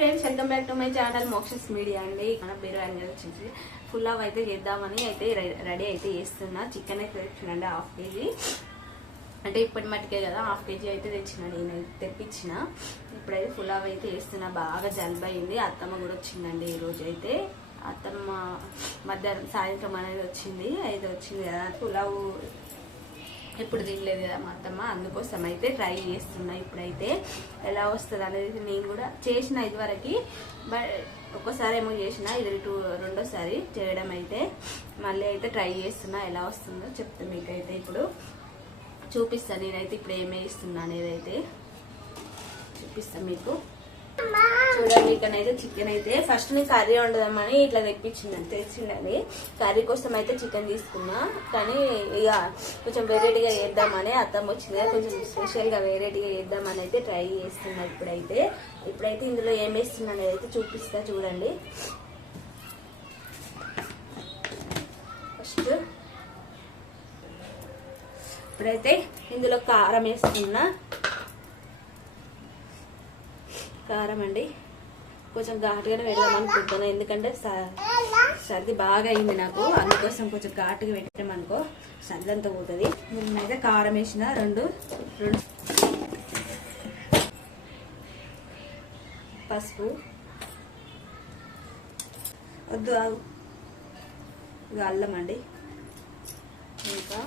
Friends, welcome back to my channel Mokshas media అండి. మన బిర్యానీ వచ్చేసి పులావ్ అయితే చేద్దామని అయితే రెడీ అయితే చేస్తున్నా. చికెన్ అయితే తెచ్చినండి హాఫ్ కేజీ, అంటే ఇప్పటి మట్టుకే కదా హాఫ్ కేజీ అయితే తెచ్చిన, నేనైతే తెప్పించిన. ఇప్పుడైతే పులావ్ అయితే చేస్తున్నా. బాగా జలుబు అయింది. అత్తమ్మ కూడా వచ్చిందండి ఈరోజు. అయితే అత్తమ్మ మధ్యాహ్నం సాయంత్రం అనేది వచ్చింది. అయితే వచ్చింది కదా పులావ్ ఎప్పుడు తినలేదు కదా మా అత్తమ్మ, అందుకోసం అయితే ట్రై చేస్తున్నా. ఇప్పుడైతే ఎలా వస్తుంది అనేది నేను కూడా చేసిన ఇదివరకు, బట్ ఒక్కసారి ఏమో చేసిన, ఇది రెండోసారి చేయడం. అయితే మళ్ళీ అయితే ట్రై చేస్తున్నా. ఎలా వస్తుందో చెప్తా మీకైతే ఇప్పుడు చూపిస్తాను. నేనైతే ఇప్పుడు ఏమే ఇస్తున్నా అనేది అయితే చూపిస్తాను మీకు. చూడండి, ఇక్కడైతే చికెన్ అయితే ఫస్ట్ నేను కర్రీ వండదామని ఇట్లా తెచ్చిండండి. కర్రీ కోసం అయితే చికెన్ తీసుకున్నా, కానీ ఇక కొంచెం వెరైటీగా చేద్దామని అత్తమ్మ వచ్చింది కదా, కొంచెం స్పెషల్గా వెరైటీగా చేద్దామని అయితే ట్రై చేస్తున్నా. ఇప్పుడైతే ఇందులో ఏం వేస్తున్నా అనేది అయితే చూపిస్తా. చూడండి, ఫస్ట్ ఇప్పుడైతే ఇందులో కారం వేస్తున్నా. కారం అండి కొంచెం ఘాటుగానే పెడదాం అనుకుంటున్నాను, ఎందుకంటే సర్ది బాగా అయింది నాకు, అందుకోసం కొంచెం ఘాటుగా పెట్టామనుకో సర్ది అంతా పోతుంది. నేనైతే కారం వేసిన రెండు పసుపు వద్దు ఇది అల్లం అండి. ఇంకా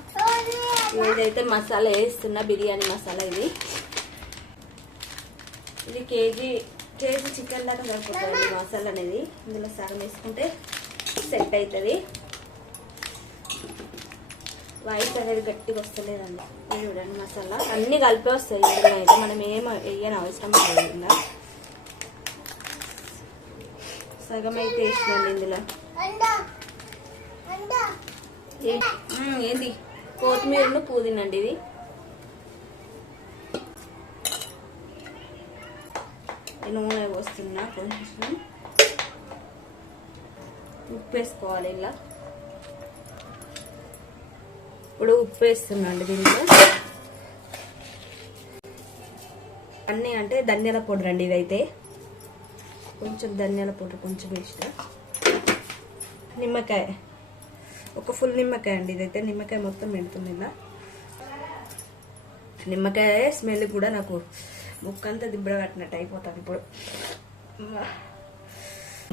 ఇదైతే మసాలా వేస్తున్నా, బిర్యానీ మసాలా. ఇది కేజీ చికెన్ దాకా సరిపోతుంది మసాలా అనేది. ఇందులో సగం వేసుకుంటే సెట్ అవుతుంది. వాయిస్ అనేది గట్టిగా వస్తలేదండి. చూడండి, మసాలా అన్నీ కలిపి వస్తాయి ఇందులో అయితే, మనం ఏం వేయని అవసరం లేకుండా. సగం అయితే వేసినాను ఇందులో. ఏంది కొత్తిమీరను పుదీనండి. ఇది నూనె పోస్తున్నా, కొంచెం ఉప్పు వేసుకోవాలి. ఇలా ఇప్పుడు ఉప్పు వేస్తున్నాండి దీంట్లో. అన్నీ అంటే ధనియాల పౌడర్ అండి. ఇదైతే కొంచెం ధనియాల పౌడర్ కొంచెం వేసిన. నిమ్మకాయ, ఒక ఫుల్ నిమ్మకాయ అండి. ఇదైతే నిమ్మకాయ మొత్తం పెడుతుంది. ఇలా నిమ్మకాయ స్మెల్ కూడా నాకు ముక్కంతా దిబ్బడ కట్టినట్టు అయిపోతుంది. ఇప్పుడు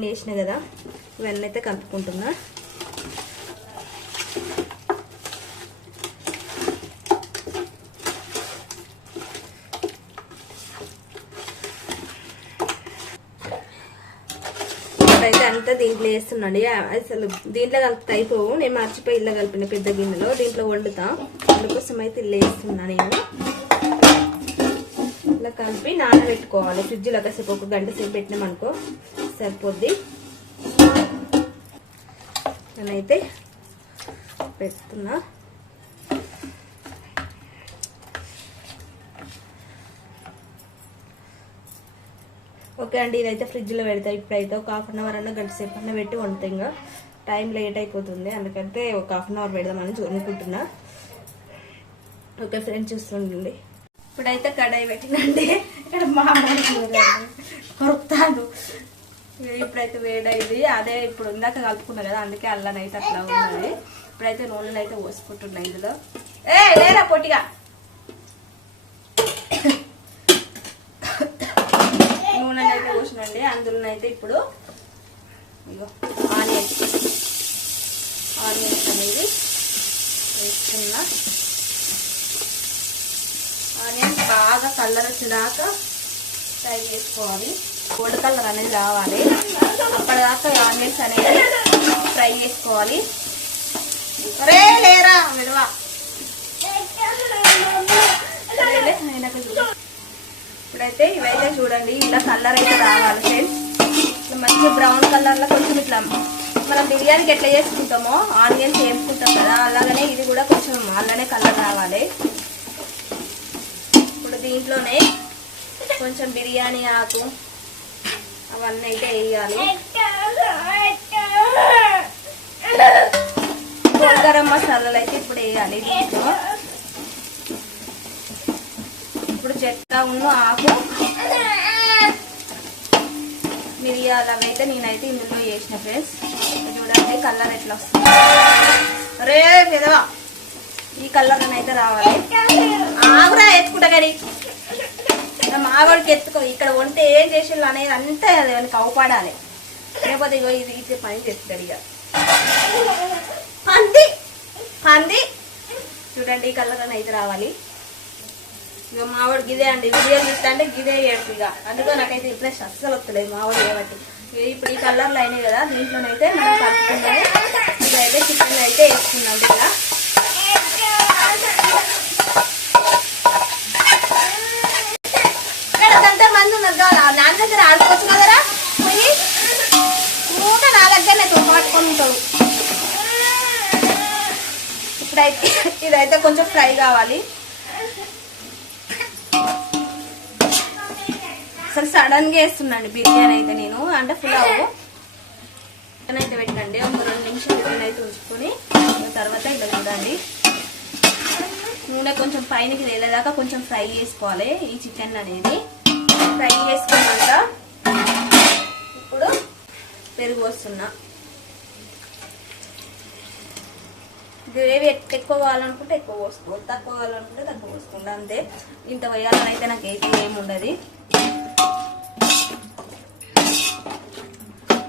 వేసిన కదా, ఇవన్నీ అయితే కలుపుకుంటున్నా. ఇప్పుడైతే అంతా దీంట్లో వేస్తున్నాండి. అసలు దీంట్లో కలిపితే అయిపోవు, నేను మర్చిపోయి ఇల్లు కలిపిన పెద్ద గిన్నెలో, దీంట్లో వండుతా. అందుకోసం అయితే ఇల్లు వేస్తున్నా నేను. ఇలా కలిపి నానబెట్టుకోవాలి ఫ్రిడ్జ్లో. కాసేపు ఒక గంట సేపు పెట్టినామనుకో సరిపోద్ది. నేనైతే పెడుతున్నా. ఓకే అండి, ఇదైతే ఫ్రిడ్జ్లో పెడతా. ఇప్పుడైతే ఒక హాఫ్ అన్ అవర్ అన్న గంట సేపు అన్న పెట్టి వండుతా. ఇంకా టైం లేట్ అయిపోతుంది, అందుకంటే ఒక హాఫ్ అన్ అవర్ పెడదామని అనుకుంటున్నా. ఓకే ఫ్రెండ్స్, చూస్తుండండి. ఇప్పుడైతే కడాయి పెట్టినండి. ఇక్కడ మామూలు కొరుకుతాను. ఇప్పుడైతే వేడైంది. అదే ఇప్పుడు ఇందాక కలుపుకున్నా కదా, అందుకే అల్లనైతే అట్లా ఉన్నది. ఇప్పుడైతే నూనెలు అయితే పోసుకుంటున్నా ఇందులో. లేరా పొట్టిగా. నూనెలు అయితే పోసినండి. అందులోనైతే ఇప్పుడు ఇగో ఆనియన్స్ అనేది వేసుకున్నా. ఆనియన్స్ బాగా కలర్ వచ్చేదాకా ఫ్రై చేసుకోవాలి. గోల్డ్ కలర్ అనేది రావాలి, అప్పటిదాకా ఆనియన్స్ అనేది ఫ్రై చేసుకోవాలి. లేరా విడవా. ఇప్పుడైతే ఇవైతే చూడండి, ఇలా కలర్ అయితే రావాలి ఫ్రెండ్స్. మంచి బ్రౌన్ కలర్లో కొంచెం ఇట్లా మనం బిర్యానీకి ఎట్లా చేసుకుంటామో ఆనియన్స్ వేసుకుంటాం కదా, అలాగనే ఇది కూడా కొంచెం అలానే కలర్ రావాలి. దీంట్లోనే కొంచెం బిర్యానీ ఆకు అవన్నీ అయితే వేయాలి. గరం మసాలాలు అయితే ఇప్పుడు వేయాలి దీంట్లో. ఇప్పుడు చెక్క ఆకు మిరియాలు అవి అయితే నేనైతే ఇందులో వేసిన ఫ్రెండ్స్. చూడండి కలర్ ఎట్లా వస్తుంది. రే పెదవా ఈ కలర్ అయితే రావాలి. ఆగురా ఎత్తుకుంటా కానీ మావాడికి ఎత్తుకో. ఇక్కడ వంటే ఏం చేసేళ్ళు అనేది అంతా అది కవపడాలి, లేకపోతే ఇగో ఇది ఇచ్చే పని చేస్తాడు ఇక. పంది పంది చూడండి ఈ కలర్ అని అయితే రావాలి. ఇక మావాడు గిదే అండి, వీడియోలు చూస్తా అంటే గిదే ఏడుపు ఇక. అందుకో నాకైతే ఇంట్రెస్ట్ అస్సలు వస్తలేదు మావాడు కాబట్టి. ఇప్పుడు ఈ కలర్లు అయినాయి కదా, దీంట్లోనైతే మనం కలుపుకున్నాము. ఇదైతే చికెన్ అయితే వేసుకున్నాం ఇలా. అంత మంది ఉన్నారు కదా, నాన్న దగ్గర ఆడుకోవచ్చు కదరా పోయి. ఊట నా దగ్గరనే పట్టుకొని ఉంటాడు. ఇప్పుడైతే ఇదైతే కొంచెం ఫ్రై కావాలి. అసలు సడన్ గా వేస్తున్నాండి బిర్యానీ అయితే నేను, అంటే పులావ్ అయితే పెట్టండి. ఒక 2 నిమిషాలు బిర్యానీ అయితే ఉంచుకొని తర్వాత ఇలా చూడండి నూనె కొంచెం పైనకి తేలేదాకా కొంచెం ఫ్రై చేసుకోవాలి ఈ చికెన్ అనేది. ఫ్రై చేసుకున్నాక ఇప్పుడు పెరుగు వస్తున్నా. గ్రేవీ ఎక్కువ కావాలనుకుంటే ఎక్కువ పోసుకోవాలి, తక్కువ కావాలనుకుంటే తక్కువ పోసుకోండి అంతే. ఇంత వేయాలని అయితే నాకు అయితే ఏముండదు.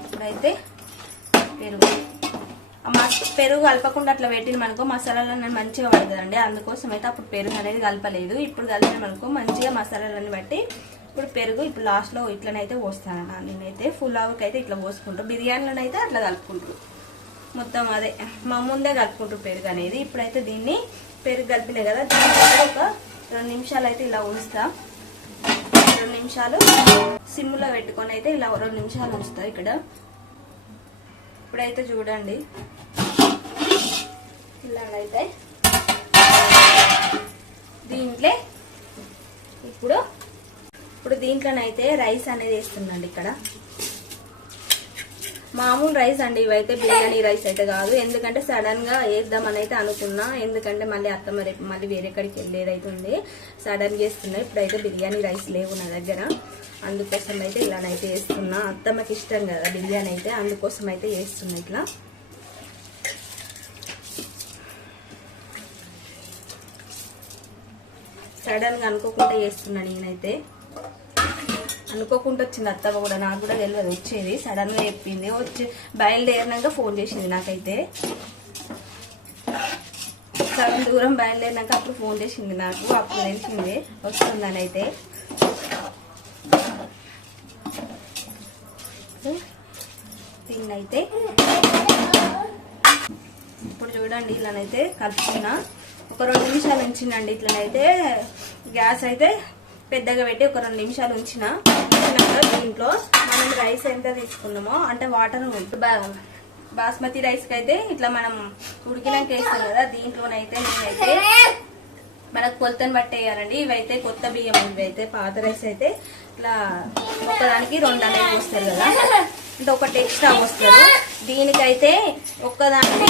ఇప్పుడైతే పెరుగు కలపకుండా అట్లా పెట్టిన మనకు మసాలాలన్నీ మంచిగా పడుతుందండి. అందుకోసం అయితే అప్పుడు పెరుగు అనేది కలపలేదు. ఇప్పుడు కలిపిన మనకు మంచిగా మసాలాలన్నీ బట్టి ఇప్పుడు పెరుగు ఇప్పుడు లాస్ట్లో ఇట్లనైతే పోస్తాను. నేనైతే పులావ్కి అయితే ఇట్లా పోసుకుంటాను, బిర్యానీలోనైతే అట్లా కలుపుకుంటారు మొత్తం. అదే మా ముందే కలుపుకుంటారు పెరుగు అనేది. ఇప్పుడైతే దీన్ని పెరుగు కలిపినాయి కదా, దీన్ని ఒక 2 నిమిషాలు అయితే ఇలా ఉంచుతా. 2 నిమిషాలు సిమ్లో పెట్టుకొని అయితే ఇలా 2 నిమిషాలు ఉంచుతా ఇక్కడ. ఇప్పుడైతే చూడండి ఇలాగైతే దీంట్లో ఇప్పుడు దీంట్లోనైతే రైస్ అనేది వేస్తుందండి. ఇక్కడ మామూలు రైస్ అండి ఇవైతే, బిర్యానీ రైస్ అయితే కాదు. ఎందుకంటే సడన్ గా వేద్దామని అయితే అనుకున్నా, ఎందుకంటే మళ్ళీ అత్తమ్మ రేపు మళ్ళీ వేరే కాడికి వెళ్ళేదైతే ఉంది, సడన్ గా వేస్తున్నా. ఇప్పుడైతే బిర్యానీ రైస్ లేవు నా దగ్గర, అందుకోసం అయితే ఇలానైతే వేస్తున్నా. అత్తమ్మకి ఇష్టం కదా బిర్యానీ అయితే, అందుకోసం అయితే వేస్తున్నా ఇట్లా. సడన్ గా అనుకోకుండా వేస్తున్నా నేనైతే. అనుకోకుండా వచ్చింది అత్తమ్మ కూడా, నాకు కూడా తెలియదు వచ్చేది, సడన్ గా చెప్పింది. వచ్చి బయలుదేరినాక ఫోన్ చేసింది నాకైతే. సగం దూరం బయలుదేరినాక అప్పుడు ఫోన్ చేసింది నాకు, అప్పుడు తెలిసింది వస్తుందని అయితే. దీన్నైతే ఇప్పుడు చూడండి ఇలానైతే కలుపుకున్నా. ఒక 2 నిమిషాలు ఉంచిందండి ఇట్లనైతే. గ్యాస్ అయితే పెద్దగా పెట్టి ఒక 2 నిమిషాలు ఉంచిన. దీంట్లో మనం రైస్ ఎంత తీసుకున్నామో అంటే వాటర్ బాస్మతి రైస్ కి అయితే ఇట్లా మనం ఉడికినాక వేస్తాం కదా, దీంట్లోనైతే నేనైతే మనకు కొలతను బట్టి వేయాలండి. ఇవైతే కొత్త బియ్యం, ఇవైతే పాత రైస్ అయితే ఇట్లా ఒకదానికి 2 అనేది పోస్తారు కదా, అంటే ఒకటి ఎక్స్ట్రా పోస్తారు. దీనికైతే ఒక్కదానికి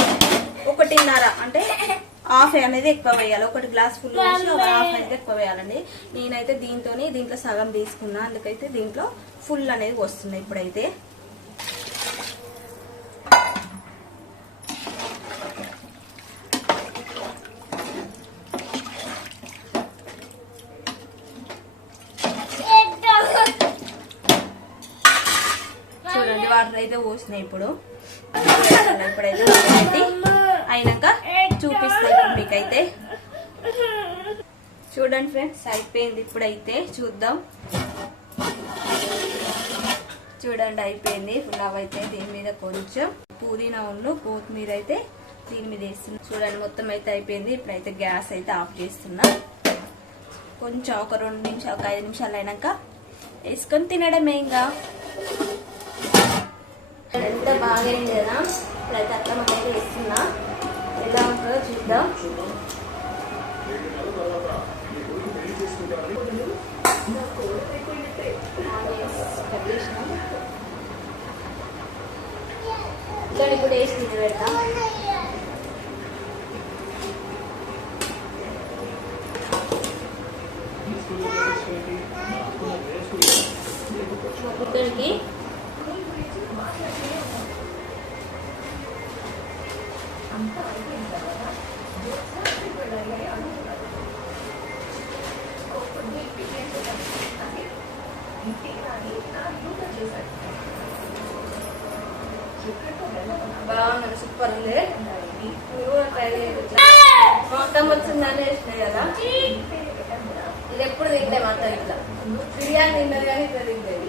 1.5 అంటే హాఫ్ అనేది ఎక్కువ వేయాలి. 1 గ్లాస్ ఫుల్ వేసి ఒక హాఫ్ అనేది ఎక్కువ వేయాలండి. నేనైతే దీంట్లో సగం తీసుకున్నా, అందుకైతే దీంట్లో ఫుల్ అనేది వస్తుంది. ఇప్పుడైతే చూడండి వాటర్ అయితే పోసినాయి. ఇప్పుడైతే అయినాక చూపిస్తాయి మీకైతే. చూడండి ఫ్రెండ్స్ అయిపోయింది. ఇప్పుడైతే చూద్దాం. చూడండి అయిపోయింది పులావ్ అయితే. దీని మీద కొంచెం పుదీనా కొత్తిమీర అయితే దీని మీద వేస్తున్నా. చూడండి మొత్తం అయితే అయిపోయింది. ఇప్పుడైతే గ్యాస్ అయితే ఆఫ్ చేస్తున్నా. కొంచెం ఒక 2 నిమిషాలు, ఒక 5 నిమిషాలు అయినాక వేసుకొని తినడమే. ఇంకా ఎంత బాగా అయింది కదా. ఇప్పుడైతే అత్తమ్మకైతే వేస్తున్నా, ఎలా ఉంటుందో చూద్దాం. ఇక్కడ ఇప్పుడు వేసి తిని పెడతా. బుద్ధుడికి బాగున్నాడు, సూపర్ ఉంది. ట్రై చేయొచ్చు. మొత్తం వచ్చిందని వేసినాయి కదా, ఇది ఎప్పుడు తింటే మొత్తం ఇట్లా బిర్యానీ తిన్నది కానీ ఇట్లా తింటేది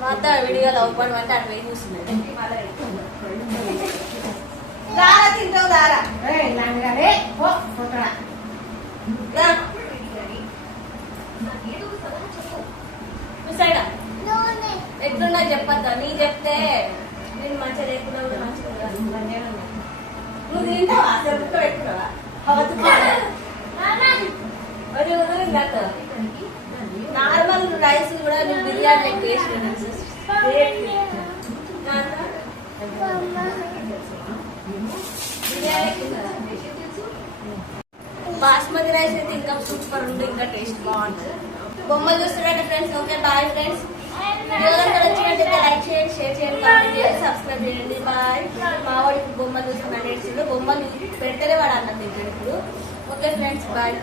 మొత్తం వీడియోలో ఓపెన్ అంటే అటు పోయి చూస్తున్నాయి. దారా తింటావు దారా సైడా ఎట్లున్నా చెప్పద్దా, నీ చెప్తే నేను మంచిగా లేకుండా కూడా మంచిగా నువ్వు తింటావా చెప్పుకో పెట్టుకోవా నార్మల్ రైస్ కూడా నువ్వు బిర్యానీ లెక్క వేసిన బాస్మతి రైస్ అయితే ఇంకా సూపర్ ఉంది, ఇంకా టేస్ట్ బాగుంటుంది. బొమ్మలు చూస్తున్నారంటే ఫ్రెండ్స్. Okay bye friends. వచ్చినట్లయితే లైక్ చేయండి, షేర్ చేయండి, కామెంట్ చేయండి, సబ్స్క్రైబ్ చేయండి. బాయ్. మా వాడికి బొమ్మలు చూస్తున్నాడు, బొమ్మలు పెడితేనే వాడు అన్నది ఇప్పుడు. Okay friends bye.